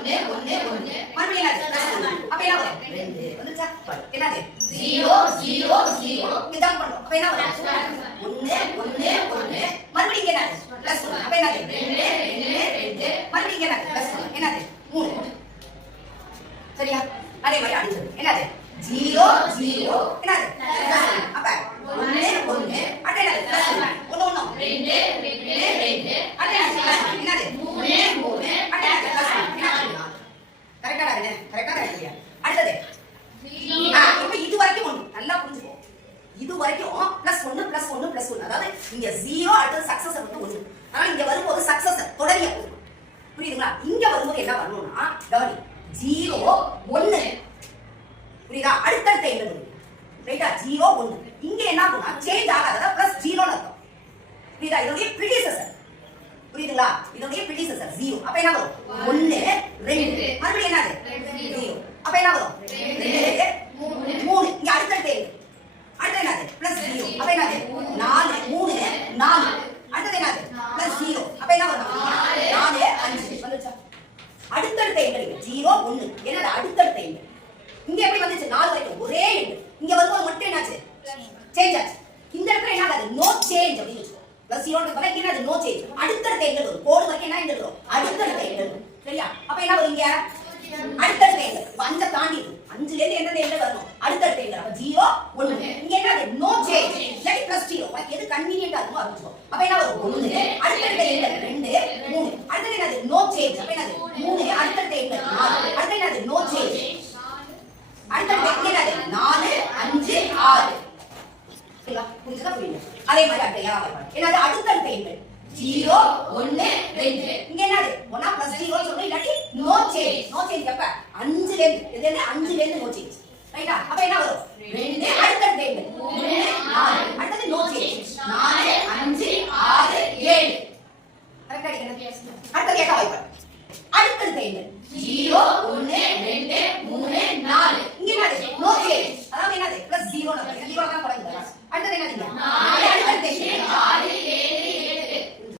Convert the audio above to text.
1 1 1 மறுபடியும் என்னது அப்ப என்ன வரும் 2 வந்துச்சா என்னது 0 0 0 இங்க ஜம்ப் பண்றோம் அப்ப என்ன வரும் 1 1 1 மறுபடியும் இங்க என்னது பிளஸ் 1 அப்ப என்னது 2 2 2 மறுபடியும் இங்க என்னது பிளஸ் 1 என்னது 3 சரியா அதே மாதிரி அடுத்து என்னது 0 0 என்னது அப்ப 1 1 அட என்னது பிளஸ் 1 1 2 2 2 அட என்னது 3 3 அட என்னது பிளஸ் 1 என்ன கரெக்ட்டா இருக்கு கரெக்ட்டா இருக்கு அடுத்து இப்போ இது வரைக்கும் ஒண்ணு நல்லா புரிஞ்சுக்கோ இது வரைக்கும் +1 +1 +1 அதாவது இங்க 0 அடுத்து சக்சஸர் வந்து 1 அதனால இங்க வரும்போது சக்சஸர் தொடரிய போகுது புரியுதுங்களா இங்க வரும்போது என்ன பண்ணனும்னா கவனி 0 1 புரியுதா அடுத்த எண்கள் ரைட்டா 0 1 இங்க என்ன ஆகும்னா சேஞ்ச் ஆகாததா +0 ன்னு அர்த்தம் புரியுதா இதோட ப்ரீடிசெசர் புரியுதுங்களா இதோட ப்ரீடிசெசர் 0 அப்ப என்ன வரும் 1 2 மறுபடியும் என்னது 0 அப்ப என்ன வரும் 2 3 இங்க அடுத்த எண்கள் அடுத்து என்னது +0 அப்ப என்னது 4 3 4 அடுத்து என்னது +0 அப்ப என்ன வரும் 4 5 வந்துச்சா அடுத்த எண்கள் 0 1 என்னது அடுத்த எண்கள் இங்க எப்படி வந்துச்சு 4 வரைக்கும் ஒரே எண் இங்க வரும்போது மட்டும் என்னாச்சு சேஞ்ச் ஆச்சு இந்த இடத்துல என்ன ஆகுது நோ சேஞ்ச் அப்படினு சொல்றோம் +0 க்கு பதிலா என்னது நோ சேஞ்ச் அடுத்த எண்கள் வரும் கோடு வரைக்கும் என்ன எண்கள் வரும் அடுத்த எண்கள் சரியா அப்ப என்ன வரும் இங்க அடுத்த எண்கள் 5 தாண்டி 5 ல இருந்து எந்த எண்கள் வரணும் அடுத்த எண்கள் அப்ப 0 1 இங்க என்னது நோ சேஞ்ச் இல்லாட்டி +0 உனக்கு எது கன்வீனியன்ட்டா இருக்குமோ ஆரம்பிச்சுக்கோ அப்ப என்ன வரும் 1 அடுத்த எண்கள் 2 3 அடுத்து என்னது நோ சேஞ்ச் அப்ப என்னது 3 அடுத்த எண்கள் 4 அடுத்து என்னது நோ சேஞ்ச் அடுத்த என்னது 4 5 6 சரியா புரியுதா புரியல அதே மாதிரி அடுத்த என்னது அடுத்த எண்கள் 0 1 2 இங்க என்னது 1 +0 சொல்றோம் இல்லாட்டி நோ சேஞ்ச் அப்ப 5 ல இருந்து இது என்ன 5 ல இருந்து நோ சேஞ்ச் ரைட்டா அப்ப என்ன வரும் 2 அடுத்த எண்கள் 3 4 அடுத்து நோ சேஞ்ச் 4 5 6 7 கரெக்ட்டா இருக்கு அடுத்த கேட்டா வாய்ப்பு அடுத்த எண்கள் 0 1 2 3 4 இங்க என்னது நோ